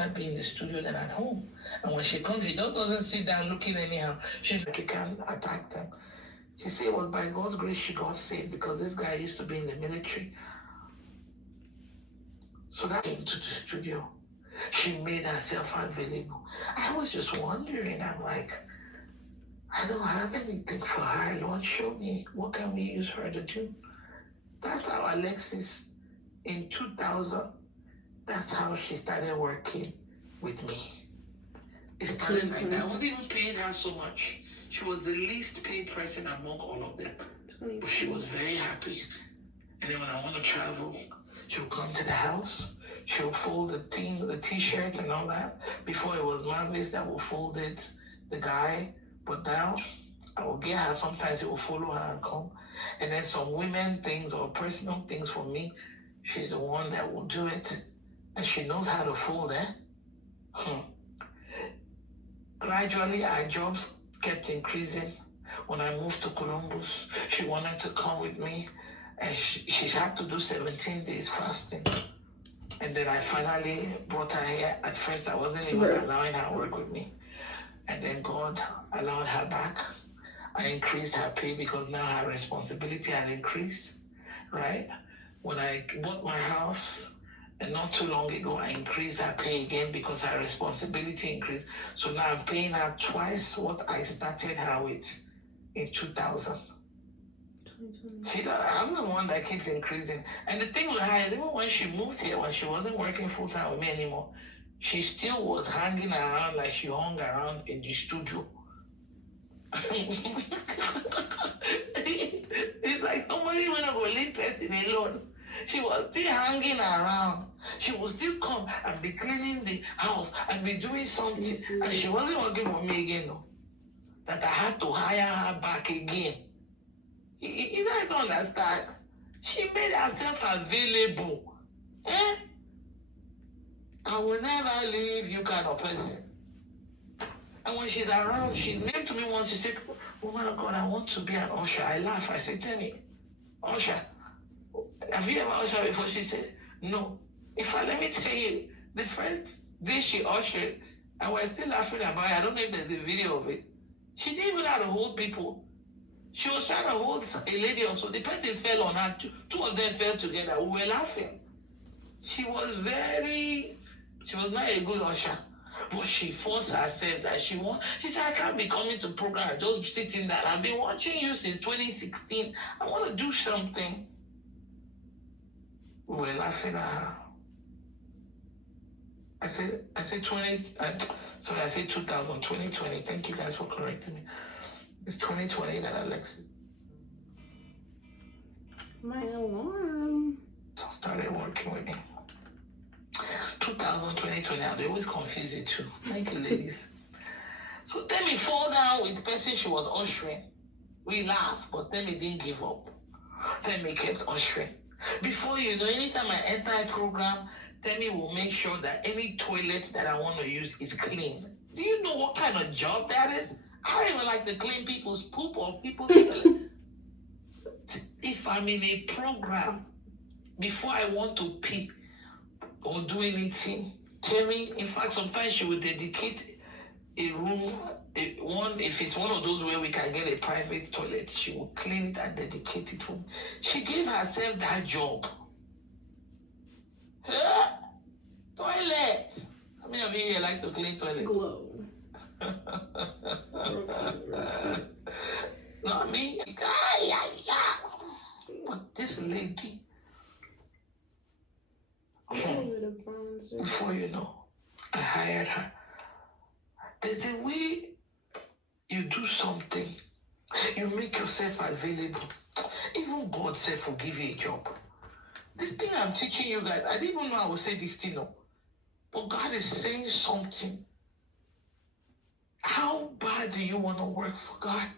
rather be in the studio than at home. And when she comes, she doesn't sit down looking anyhow. She's like, you can't attack them. She said it was by God's grace she got saved because this guy used to be in the military. So that came to the studio. She made herself available. I was just wondering, I'm like, I don't have anything for her. Lord, show me. What can we use her to do? That's how Alexis, in 2000, that's how she started working with me. It started like that. I wasn't even paying her so much. She was the least paid person among all of them. But she was very happy. And then when I want to travel, she'll come to the house. She'll fold the t-shirt and all that. Before it was Mavis that will fold it, the guy. But now, I will get her. Sometimes it will follow her and come. And then some women things or personal things for me, she's the one that will do it. And she knows how to fold, Gradually, our jobs kept increasing. When I moved to Columbus, she wanted to come with me. And she had to do 17 days fasting. And then I finally brought her here. At first, I wasn't even allowing her to work with me. And then God allowed her back. I increased her pay because now her responsibility had increased, right? When I bought my house, and not too long ago, I increased her pay again because her responsibility increased. So now I'm paying her twice what I started her with in 2000. I'm the one that keeps increasing. And the thing with her is, even when she moved here, when she wasn't working full-time with me anymore, she still was hanging around like she hung around in the studio. It's like somebody when I go leave person alone. She was still hanging around. She would still come and be cleaning the house and be doing something. And she wasn't working for me again, though. That I had to hire her back again. You guys don't understand. She made herself available. I will never leave you kind of person. And when she's around, she came to me once, she said, woman of God, I want to be an usher. I laugh. I said, tell me, usher, have you ever ushered before? She said, no. Let me tell you, the first day she ushered, I was still laughing about it. I don't know if there's a video of it. She didn't even know how to hold people. She was trying to hold a lady also. The person fell on her. Two of them fell together. We were laughing. She was not a good usher. But she forced herself that she said, I can't be coming to program, just sitting there. I've been watching you since 2016. I want to do something. We were laughing at her. I said 2000, 2020. Thank you guys for correcting me. It's 2020 that Alexis. My alarm. Started working with me. 2000, 2020, they always confuse it too. Thank you, ladies. So Temi fall down with the person she was ushering. We laughed, but Temi didn't give up. Temi kept ushering. Before you know, anytime I enter a program, Temi will make sure that any toilet that I want to use is clean. Do you know what kind of job that is? I don't even like to clean people's poop or people's toilet. If I'm in a program, before I want to pee or do anything, Temi, in fact, sometimes she will dedicate a room, if it's one of those where we can get a private toilet, she will clean it and dedicate it for me. She gave herself that job. Toilet. How many of you here like to clean toilet? Glow. Not me. But this lady, before you know, I hired her. There's a way you do something, you make yourself available. Even God said, will give you a job. This thing I'm teaching you guys, I didn't even know I would say this thing, no. But God is saying something. How bad do you want to work for God?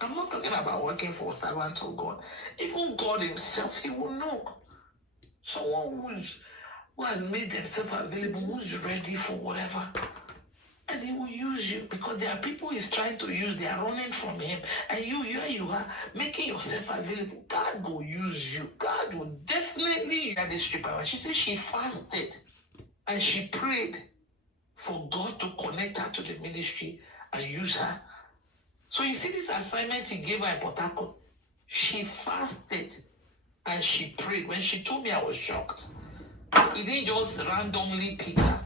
I'm not talking about working for a servant of God. Even God himself, he will know. Someone who has made themselves available, who's ready for whatever. And he will use you because there are people he's trying to use. They are running from him. And here you are, making yourself available. God will use you. God will definitely use this stripper. She said she fasted. And she prayed for God to connect her to the ministry and use her. So you see this assignment he gave her in Port Harcourt. She fasted and she prayed. When she told me, I was shocked. He didn't just randomly pick her.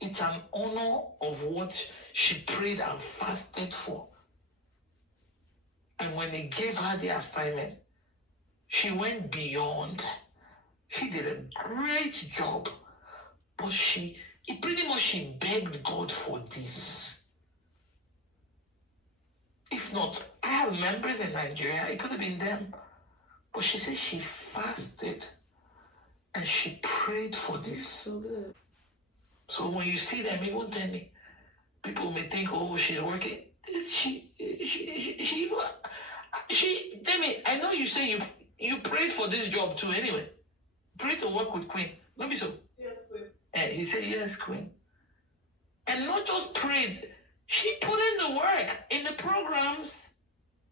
It's an honor of what she prayed and fasted for. And when he gave her the assignment, she went beyond. She did a great job. But she begged God for this. If not, I have members in Nigeria. It could have been them. But she said she fasted and she prayed for this. So good. So when you see them, even then, people may think, oh, she's working. Tell me, I know you say you prayed for this job too anyway. Pray to work with Queen. Not be so. Yes, Queen. And he said, yes, Queen. And not just prayed, she put in the work in the programs.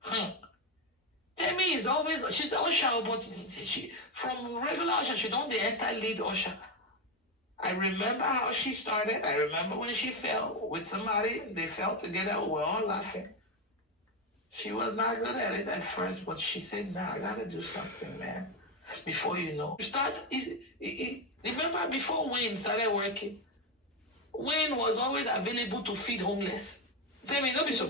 Tell me, is always, she's usher, but she, from regular usher, she don't enter lead usher. I remember how she started. I remember when she fell with somebody. They fell together. We were all laughing. She was not good at it at first, but she said, nah, I got to do something, man. Before you know. Remember before Wayne started working, Wayne was always available to feed homeless. Tell me, don't be so.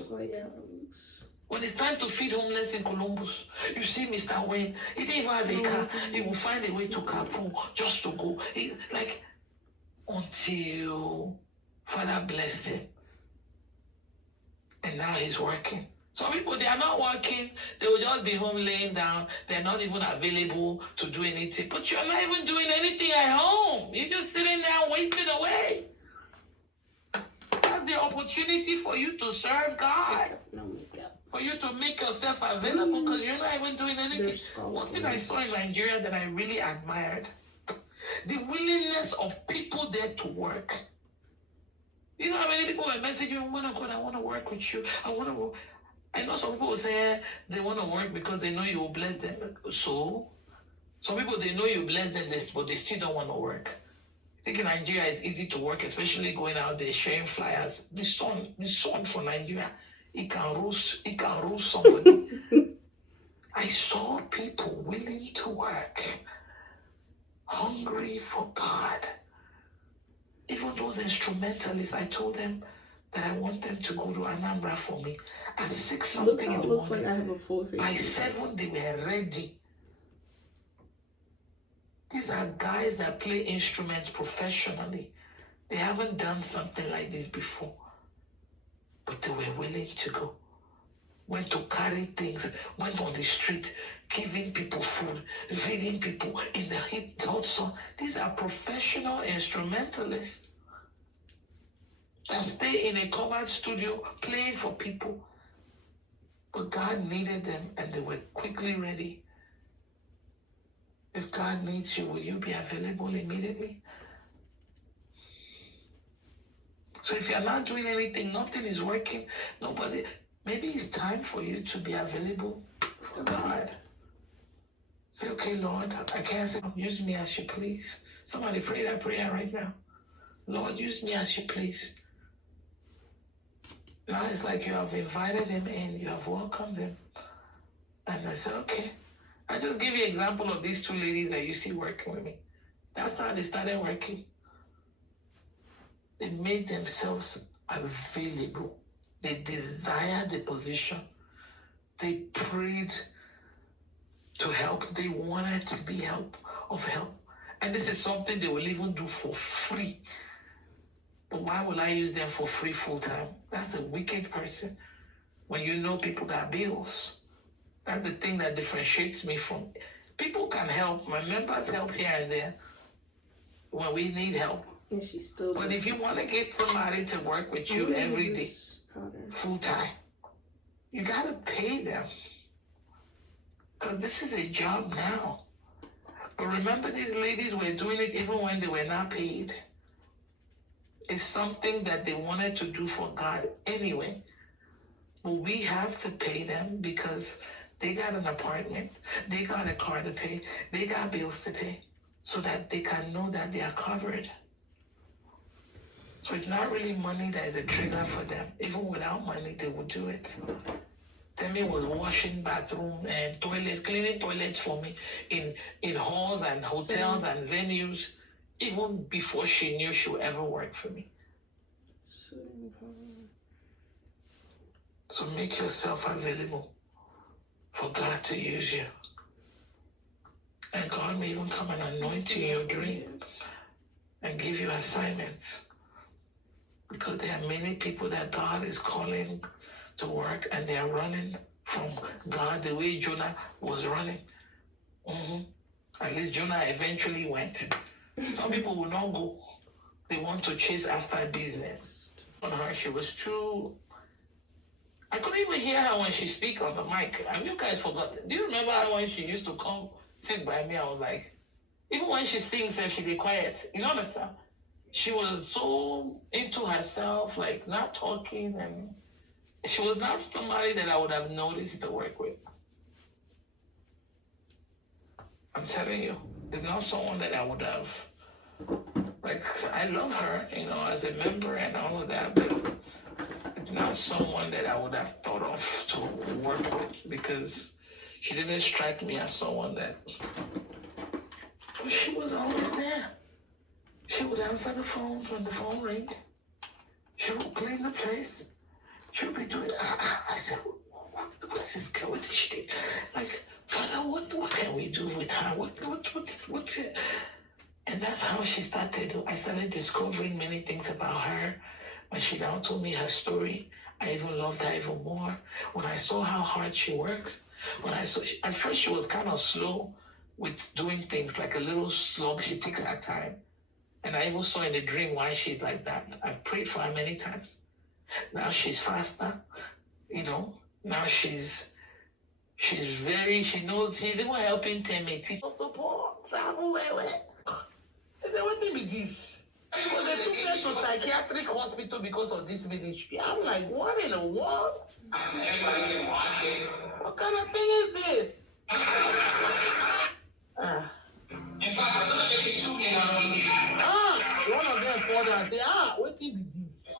When it's time to feed homeless in Columbus, you see Mr. Wayne, he didn't even have a car. He will find a way to carpool just to go. Until Father blessed him. And now he's working. Some people, they are not working. They will just be home laying down. They're not even available to do anything. But you're not even doing anything at home. You're just sitting there wasting away. That's the opportunity for you to serve God. For you to make yourself available because you're not even doing anything. One thing I saw in Nigeria that I really admired, the willingness of people there to work. You know how many people were messaging you, oh God, I want to work with you. I know some people will say they want to work because they know you will bless them. So, some people, they know you bless them, but they still don't want to work. I think in Nigeria it's easy to work, especially going out there sharing flyers. The son for Nigeria, he can rule somebody. I saw people willing to work, hungry for God. Even those instrumentalists, I told them that I want them to go to Anambra for me. At 6 something in the morning. Like I have a full face. By 7, they were ready. These are guys that play instruments professionally. They haven't done something like this before. But they were willing to go. Went to carry things, went on the street, giving people food, feeding people in the heat also. These are professional instrumentalists that stay in a covered studio playing for people. But God needed them and they were quickly ready. If God needs you, will you be available immediately? So if you're not doing anything, nothing is working, maybe it's time for you to be available for God. Say, okay, Lord, I can't say, use me as you please. Somebody pray that prayer right now. Lord, use me as you please. Now it's like you have invited him in, you have welcomed him. And I said, okay. I just give you an example of these 2 ladies that you see working with me. That's how they started working. They made themselves available. They desired the position. They prayed to help. They wanted to be of help. And this is something they will even do for free. But why will I use them for free full time? That's a wicked person. When you know people got bills. That's the thing that differentiates me from... People can help. My members help here and there when we need help. And she still but if you want to get somebody to work with you every day, full time, you got to pay them. Because this is a job now. But remember, these ladies were doing it even when they were not paid. It's something that they wanted to do for God anyway. But we have to pay them because they got an apartment, they got a car to pay, they got bills to pay, so that they can know that they are covered. So it's not really money that is a trigger for them. Even without money, they would do it. Temi was washing bathroom and toilet, cleaning toilets for me in halls and hotels and venues, even before she knew she would ever work for me. So make yourself available for God to use you. And God may even come and anoint you in your dream and give you assignments. Because there are many people that God is calling to work and they are running from God the way Jonah was running. At least Jonah eventually went. Some people will not go. They want to chase after business. On her, she was too... I couldn't even hear her when she speak on the mic. Have you guys forgot? Do you remember her when she used to come sit by me? I was like, even when she sings, she be quiet. You know understand? She was so into herself, like not talking, and she was not somebody that I would have noticed to work with. I'm telling you, it's not someone that I would have. Like, I love her, as a member and all of that, but it's not someone that I would have thought of to work with because she didn't strike me as someone that. But she was always there. She would answer the phone when the phone rang. She would clean the place. She would be doing. I said, what is this girl? What is she doing? Like, Father, what can we do with her? What's it? And that's how she started. I started discovering many things about her. When she now told me her story, I even loved her even more. When I saw how hard she works, at first she was kind of slow with doing things, like a little slow. She takes her time. And I even saw in the dream why she's like that. I've prayed for her many times. Now she's faster, Now she's very, she knows, she's even helping Temi teach us to travel where. I said, what is this? So they took her to psychiatric hospital because of this ministry. I'm like, what in the world? What kind of thing is this?